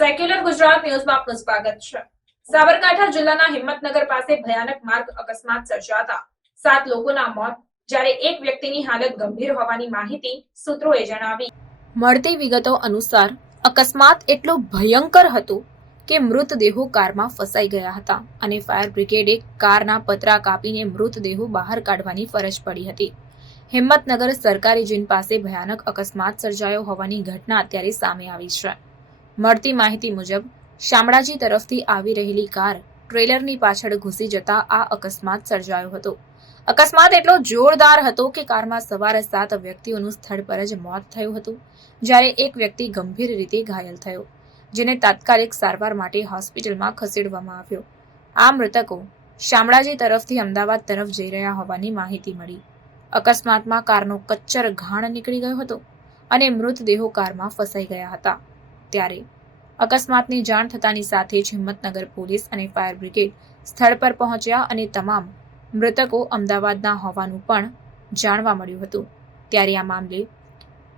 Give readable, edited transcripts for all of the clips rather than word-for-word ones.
Secular Gujarat ન્યૂઝમાં આપનું સ્વાગત છે। સાબરકાંઠા જિલ્લાના હિંમતનગર પાસે ભયાનક માર્ગ અકસ્માત સર્જાતા 7 લોકોના મોત, જ્યારે એક વ્યક્તિની હાલત ગંભીર હોવાની માહિતી સૂત્રોએ જણાવી। મળતી વિગતો અનુસાર અકસ્માત એટલો ભયંકર હતો કે મૃતદેહો કારમાં ફસાઈ ગયા હતા અને ફાયર બ્રિગેડે કારના પતરા કાપીને મૃતદેહો બહાર કાઢવાની ફરજ પડી હતી। હિંમતનગર સરકારી જીન પાસે ભયાનક અકસ્માત સર્જાયો હોવાની ઘટના અત્યારે સામે આવી છે। મળતી માહિતી મુજબ શામળાજી તરફથી આવી રહેલી કાર ટ્રેલરની પાછળ ઘૂસી જતા આ અકસ્માત સર્જાયો હતો। અકસ્માત એટલો જોરદાર હતો કે કારમાં સવાર 7 વ્યક્તિઓનું સ્થળ પર જ મોત થયું હતું, જ્યારે એક વ્યક્તિ ગંભીર રીતે ઘાયલ થયો, જેને તાત્કાલિક સારવાર માટે હોસ્પિટલમાં ખસેડવામાં આવ્યો। આ મૃતકો શામળાજી તરફથી અમદાવાદ તરફ જઈ રહ્યા હોવાની માહિતી મળી। અકસ્માતમાં કારનો કચ્ચર ઘાણ નીકળી ગયો હતો અને મૃતદેહો કારમાં ફસાઈ ગયા હતા। ત્યારે અકસ્માતની જાણ થતાની સાથે જ હિંમતનગર પોલીસ અને ફાયર બ્રિગેડ સ્થળ પર પહોંચ્યા અને તમામ મૃતકો અમદાવાદના હોવાનું પણ જાણવા મળ્યું હતું। ત્યારે આ મામલે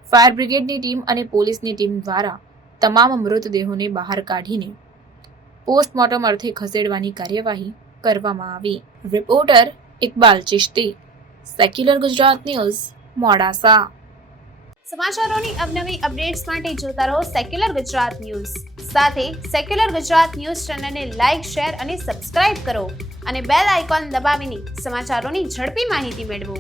ફાયર બ્રિગેડની ટીમ અને પોલીસની ટીમ દ્વારા તમામ મૃતદેહોને બહાર કાઢીને પોસ્ટમોર્ટમ અર્થે ખસેડવાની કાર્યવાહી કરવામાં આવી। Reporter Iqbal Chishti, secular Gujarat news, Modasa. સમાચારોની અવનવી અપડેટ્સ માટે જોતા રહો સેક્યુલર ગુજરાત ન્યૂઝ। સાથે સેક્યુલર ગુજરાત ન્યૂઝ ચેનલને લાઇક, શેર અને સબસ્ક્રાઇબ કરો અને બેલ આઇકોન દબાવીને સમાચારોની ઝડપી માહિતી મેળવો।